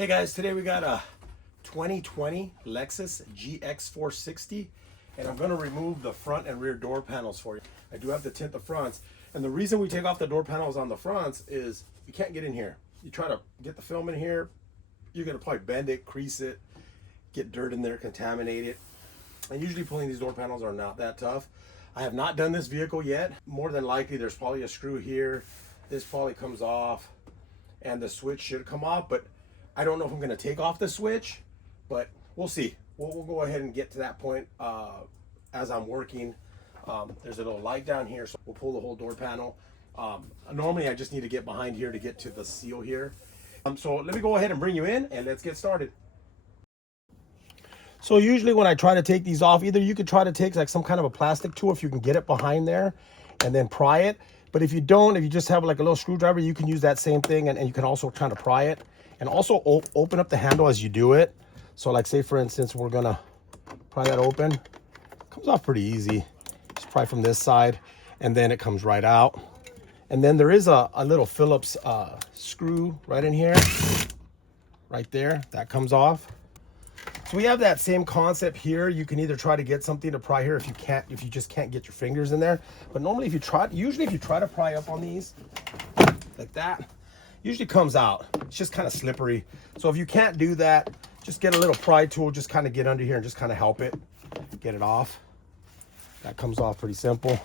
Hey guys, today we got a 2020 Lexus GX460 and I'm going to remove the front and rear door panels for you. I do have to tint the fronts, and the reason we take off the door panels on the fronts is you can't get in here. You try to get the film in here, you're going to probably bend it, crease it, get dirt in there, contaminate it. And usually pulling these door panels are not that tough. I have not done this vehicle yet. More than likely there's probably a screw here. This probably comes off and the switch should come off, but I don't know if I'm going to take off the switch, but we'll see. We'll go ahead and get to that point as I'm working. There's a little light down here, so we'll pull the whole door panel. Normally I just need to get behind here to get to the seal here. So let me go ahead and bring you in and let's get started. So usually when I try to take these off, either you could try to take like some kind of a plastic tool if you can get it behind there and then pry it. But if you don't, if you just have like a little screwdriver, you can use that same thing, and you can also kind of pry it. And also open up the handle as you do it. So like say for instance, we're gonna pry that open. It comes off pretty easy. Just pry from this side and then it comes right out. And then there is a little Phillips screw right in here, right there, that comes off. So we have that same concept here. You can either try to get something to pry here if you just can't get your fingers in there. But normally if you try to pry up on these like that, usually comes out. It's just kind of slippery. So if you can't do that, just get a little pry tool, just kind of get under here and just kind of help it get it off. That comes off pretty simple.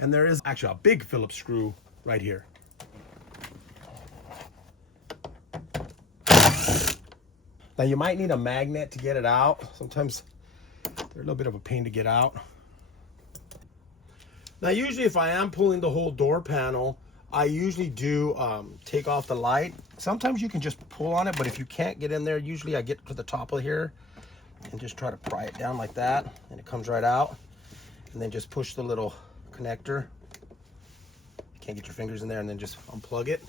And there is actually a big Phillips screw right here. Now you might need a magnet to get it out. Sometimes they're a little bit of a pain to get out. Now usually if I am pulling the whole door panel, I usually do take off the light. Sometimes you can just pull on it, but if you can't get in there, usually I get to the top of here and just try to pry it down like that, and it comes right out. And then just push the little connector. You can't get your fingers in there, and then just unplug it.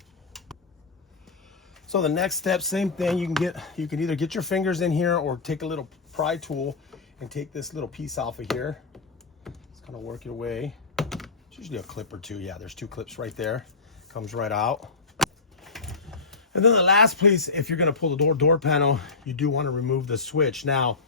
So the next step, same thing. You can either get your fingers in here or take a little pry tool and take this little piece off of here. Just kind of work your way. It's usually a clip or two. Yeah, there's two clips right there. Comes right out. And then the last piece, if you're going to pull the door panel, you do want to remove the switch. Now,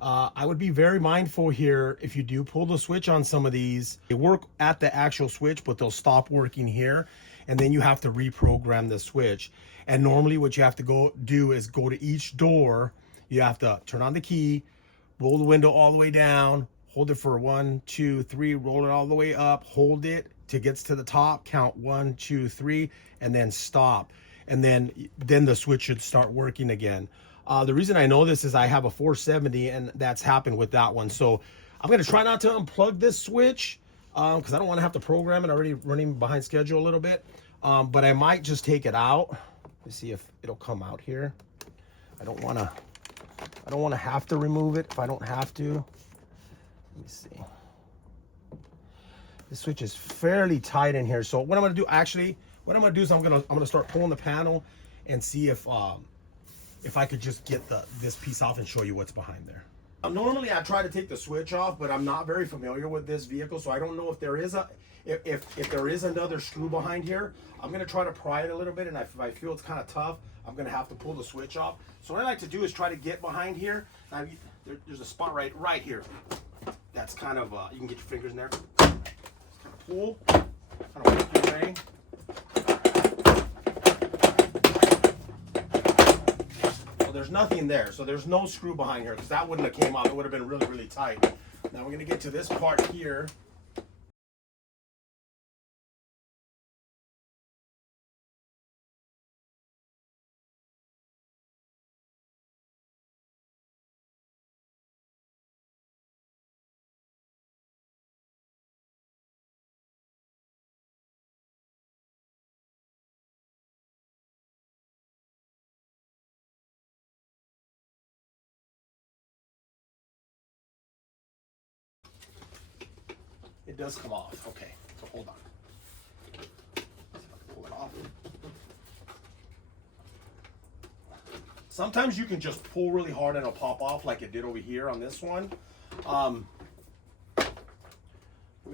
I would be very mindful here. If you do pull the switch on some of these, they work at the actual switch, but they'll stop working here. And then you have to reprogram the switch. And normally what you have to do is go to each door. You have to turn on the key, roll the window all the way down, hold it for 1, 2, 3, roll it all the way up, hold it till it gets to the top, count 1, 2, 3, and then stop. And then the switch should start working again. The reason I know this is I have a 470 and that's happened with that one. So I'm gonna try not to unplug this switch because I don't want to have to program it. Already running behind schedule a little bit. But I might just take it out. Let's see if it'll come out here. I don't want to have to remove it if I don't have to. Let me see. This switch is fairly tight in here. So what I'm going to do, actually, what I'm going to do is I'm going to start pulling the panel and see if I could just get this piece off and show you what's behind there. Normally I try to take the switch off, but I'm not very familiar with this vehicle, so I don't know if there is if there is another screw behind here. I'm going to try to pry it a little bit, and if I feel it's kind of tough, I'm going to have to pull the switch off. So what I like to do is try to get behind here. Now, there's a spot right here. That's kind of, you can get your fingers in there. Just kind of pull, kind of work your way. So there's nothing there. So there's no screw behind here because that wouldn't have came off. It would have been really, really tight. Now we're going to get to this part here. It does come off. Okay, so hold on. See if I can pull it off. Sometimes you can just pull really hard and it'll pop off like it did over here on this one. Let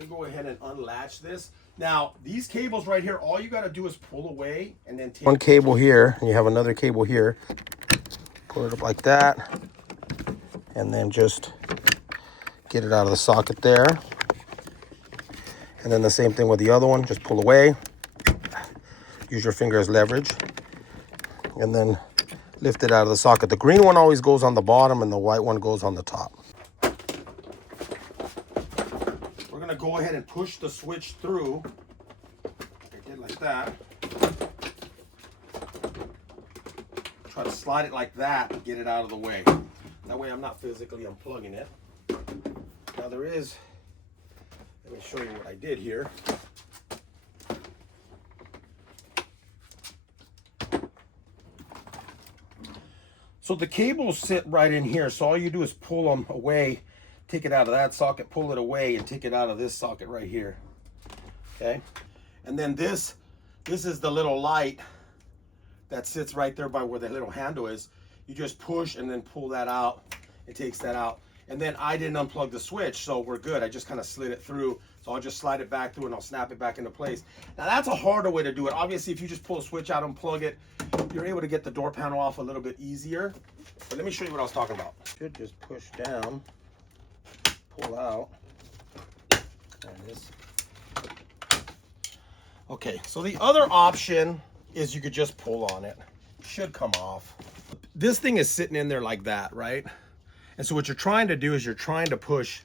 me go ahead and unlatch this. Now, these cables right here, all you got to do is pull away and then take one cable here, and you have another cable here. Pull it up like that, and then just get it out of the socket there. And then the same thing with the other one, just pull away. Use your finger as leverage, and then lift it out of the socket. The green one always goes on the bottom, and the white one goes on the top. We're gonna go ahead and push the switch through. I did like that. Try to slide it like that and get it out of the way. That way I'm not physically unplugging it. Now there is, let me show you what I did here. So the cables sit right in here. So all you do is pull them away, take it out of that socket, pull it away, and take it out of this socket right here. Okay. And then this is the little light that sits right there by where the little handle is. You just push and then pull that out. It takes that out. And then I didn't unplug the switch, so we're good. I just kind of slid it through. So I'll just slide it back through and I'll snap it back into place. Now that's a harder way to do it. Obviously, if you just pull the switch out and plug it, you're able to get the door panel off a little bit easier. But let me show you what I was talking about. Should just push down, pull out. There it is. Okay, so the other option is you could just pull on it. Should come off. This thing is sitting in there like that, right? And so what you're trying to do is you're trying to push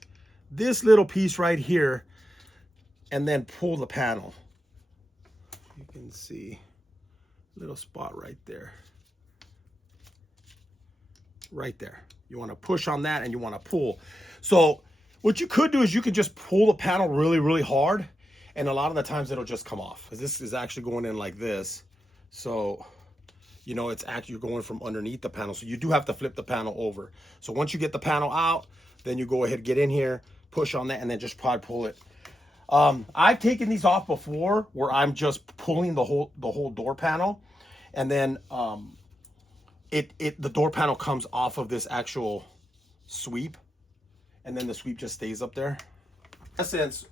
this little piece right here and then pull the panel. You can see a little spot right there. Right there. You want to push on that and you want to pull. So what you could do is you could just pull the panel really, really hard. And a lot of the times it'll just come off. Because this is actually going in like this. So, you know, it's actually going from underneath the panel. So you do have to flip the panel over. So once you get the panel out, then you go ahead, get in here, push on that, and then just probably pull it. I've taken these off before where I'm just pulling the whole door panel. And then the door panel comes off of this actual sweep. And then the sweep just stays up there. In essence,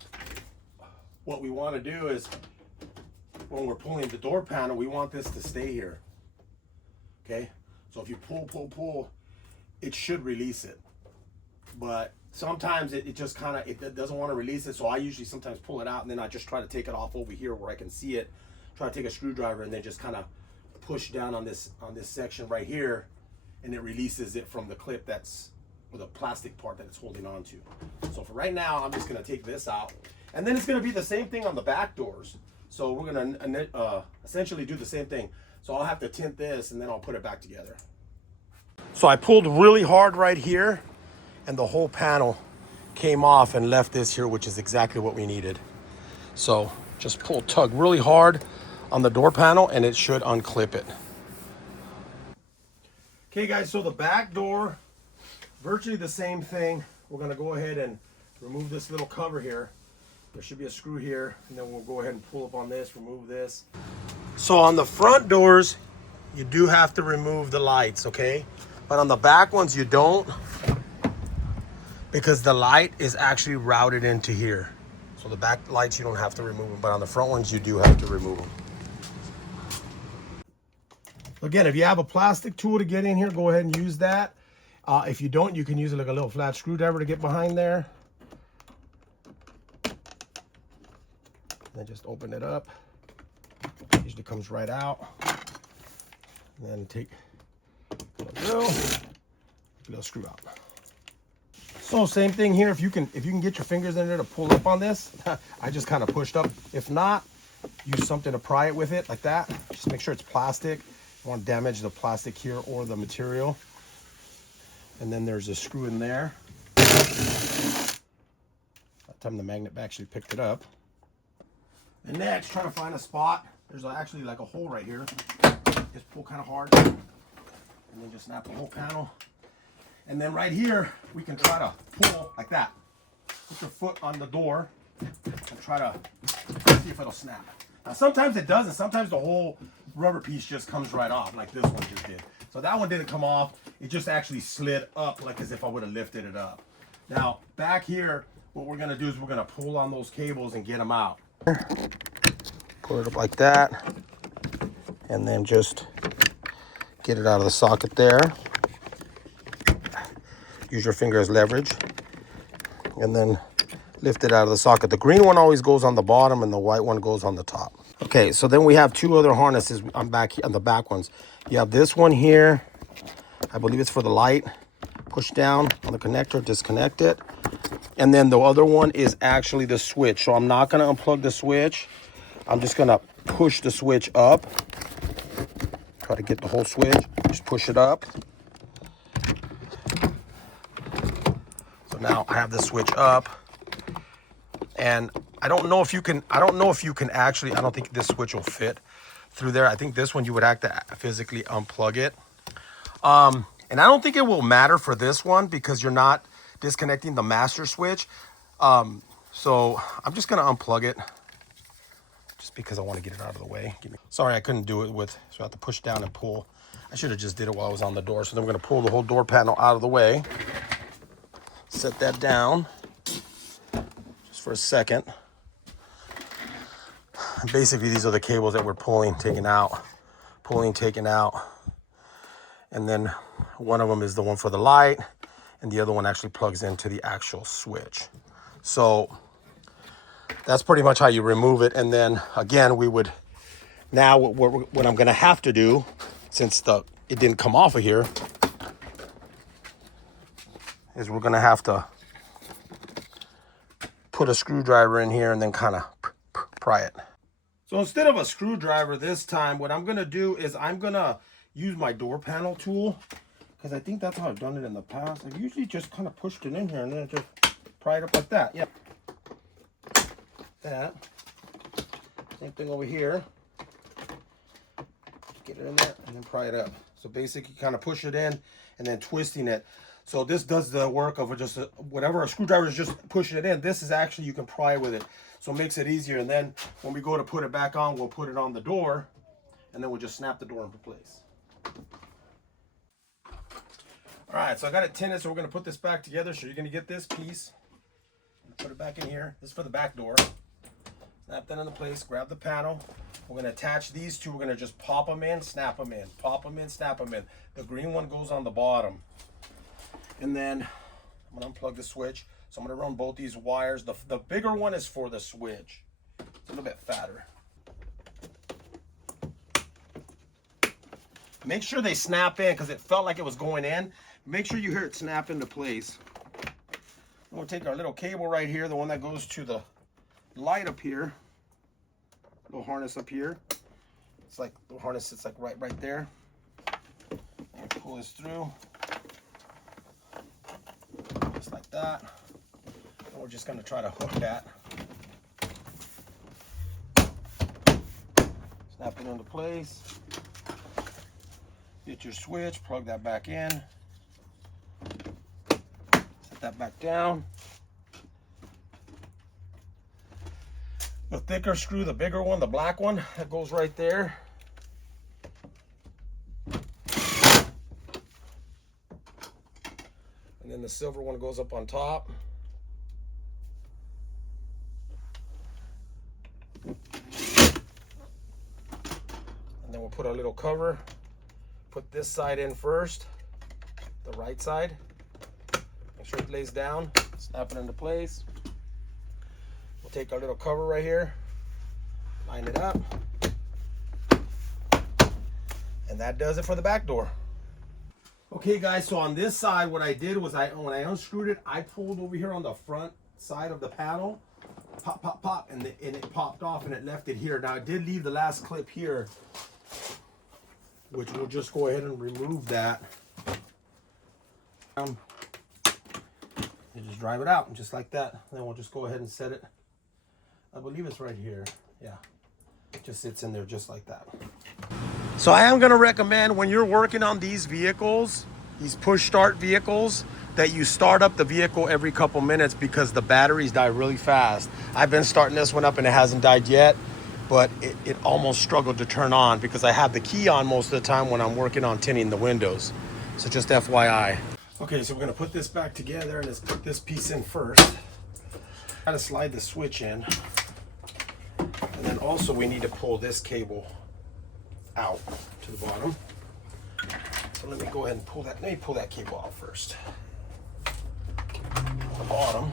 what we want to do is when we're pulling the door panel, we want this to stay here. Okay, so if you pull, it should release it. But sometimes it just kind of, it doesn't want to release it. So I usually sometimes pull it out and then I just try to take it off over here where I can see it. Try to take a screwdriver and then just kind of push down on this section right here, and it releases it from the clip that's, or the plastic part that it's holding on to. So for right now, I'm just going to take this out. And then it's going to be the same thing on the back doors. So we're going to essentially do the same thing. So I'll have to tint this and then I'll put it back together. So I pulled really hard right here and the whole panel came off and left this here, which is exactly what we needed. So just tug really hard on the door panel and it should unclip it. Okay guys, so the back door, virtually the same thing. We're going to go ahead and remove this little cover here. There should be a screw here, and then we'll go ahead and pull up on this, remove this. So on the front doors, you do have to remove the lights, okay? But on the back ones, you don't, because the light is actually routed into here. So the back lights, you don't have to remove them, but on the front ones, you do have to remove them. Again, if you have a plastic tool to get in here, go ahead and use that. If you don't, you can use it like a little flat screwdriver to get behind there. Then just open it up. Usually comes right out. And then take a little screw out. So same thing here. If you can get your fingers in there to pull up on this, I just kind of pushed up. If not, use something to pry it with it like that. Just make sure it's plastic. You want to damage the plastic here or the material. And then there's a screw in there. That time the magnet actually picked it up. And next, try to find a spot. There's actually like a hole right here. Just pull kind of hard. And then just snap the whole panel. And then right here, we can try to pull like that. Put your foot on the door and try to see if it'll snap. Now sometimes it does, and sometimes the whole rubber piece just comes right off, like this one just did. So that one didn't come off. It just actually slid up like as if I would have lifted it up. Now back here, what we're gonna do is we're gonna pull on those cables and get them out. Pull it up like that, and then just get it out of the socket there. Use your finger as leverage, and then lift it out of the socket. The green one always goes on the bottom and the white one goes on the top. Okay, so then we have two other harnesses on the back ones. You have this one here. I believe it's for the light. Push down on the connector, disconnect it. And then the other one is actually the switch. So I'm not gonna unplug the switch. I'm just gonna push the switch up. Try to get the whole switch, just push it up. So now I have the switch up. And I don't know if you can actually, I don't think this switch will fit through there. I think this one you would have to physically unplug it. And I don't think it will matter for this one because you're not disconnecting the master switch. So I'm just gonna unplug it just because I want to get it out of the way. Sorry, I couldn't do it so I have to push down and pull. I should have just did it while I was on the door. So then we're gonna pull the whole door panel out of the way. Set that down just for a second. Basically, these are the cables that we're pulling, taking out. And then one of them is the one for the light, and the other one actually plugs into the actual switch. So that's pretty much how you remove it. And then again, what I'm gonna have to do, since it didn't come off of here, is we're gonna have to put a screwdriver in here and then kind of pry it. So instead of a screwdriver this time, what I'm gonna do is I'm gonna use my door panel tool, because I think that's how I've done it in the past. I've usually just kind of pushed it in here and then just pry it up like that. Yep. That. Same thing over here. Get it in there and then pry it up. So basically kind of push it in and then twisting it. So this does the work of just whatever a screwdriver is just pushing it in. This is actually, you can pry with it. So it makes it easier. And then when we go to put it back on, we'll put it on the door and then we'll just snap the door into place. All right, so I got it tinted, so we're gonna put this back together. So you're gonna get this piece, put it back in here. This is for the back door. Snap that into place, grab the panel. We're gonna attach these two. We're gonna just pop them in, snap them in, pop them in, snap them in. The green one goes on the bottom. And then I'm gonna unplug the switch. So I'm gonna run both these wires. The bigger one is for the switch. It's a little bit fatter. Make sure they snap in because it felt like it was going in. Make sure you hear it snap into place. We'll take our little cable right here, the one that goes to the light up here. Little harness up here. It's like the harness sits like right there. And pull this through. Just like that. And we're just gonna try to hook that. Snap it into place. Get your switch, plug that back in. Set that back down. The thicker screw, the bigger one, the black one, that goes right there. And then the silver one goes up on top. And then we'll put our little cover. Put this side in first, the right side. Make sure it lays down, snap it into place. We'll take our little cover right here, line it up. And that does it for the back door. Okay guys, so on this side, what I did was when I unscrewed it, I pulled over here on the front side of the panel, pop, pop, pop, and it popped off and it left it here. Now I did leave the last clip here, which we'll just go ahead and remove that. You just drive it out just like that. Then we'll just go ahead and set it. I believe it's right here. Yeah, it just sits in there just like that. So I am gonna recommend when you're working on these vehicles, these push start vehicles, that you start up the vehicle every couple minutes because the batteries die really fast. I've been starting this one up and it hasn't died yet, but it almost struggled to turn on because I have the key on most of the time when I'm working on tinting the windows. So just FYI. Okay, so we're gonna put this back together and let's put this piece in first. Gotta slide the switch in then also we need to pull this cable out to the bottom. So let me go ahead and pull that. Let me pull that cable out first. The bottom.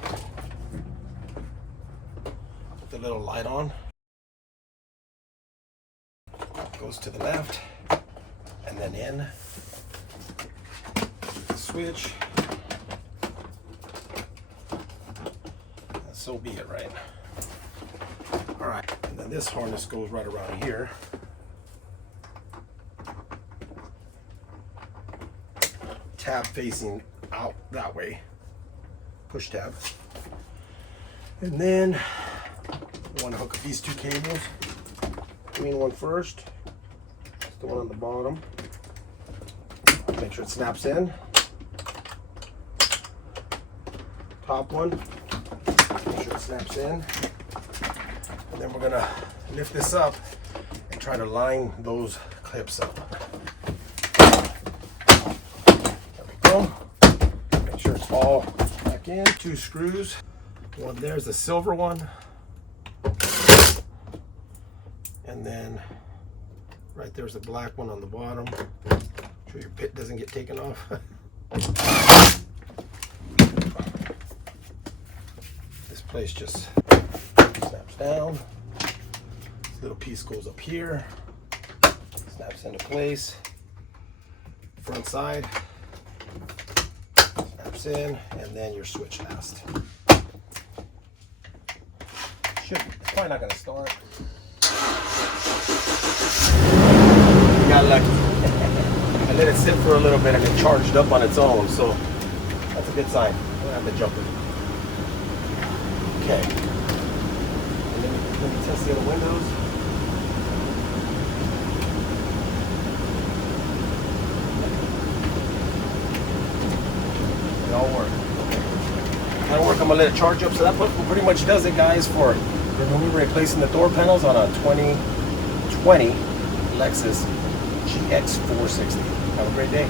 Put the little light on. Goes to the left, and then in. Switch. And so be it, right? All right, and then this harness goes right around here. Tab facing out that way. Push tab. And then I want to hook up these two cables. Green one first. It's the one on the bottom. Make sure it snaps in. Top one. Make sure it snaps in. And then we're gonna lift this up and try to line those clips up. There we go. Make sure it's all back in. 2 screws. One there's the silver one. And then right there's the black one on the bottom. Make sure your pit doesn't get taken off. This place just snaps down. This little piece goes up here. Snaps into place. Front side. Snaps in, and then your switch last. It's probably not going to start. Got lucky. I let it sit for a little bit and it charged up on its own, so that's a good sign. I'm gonna have to jump it. Okay. And let me test the other windows. It all worked. That'll work. I'm gonna let it charge up. So that pretty much does it, guys, for replacing the door panels on a 2020 Lexus GX460. Have a great day.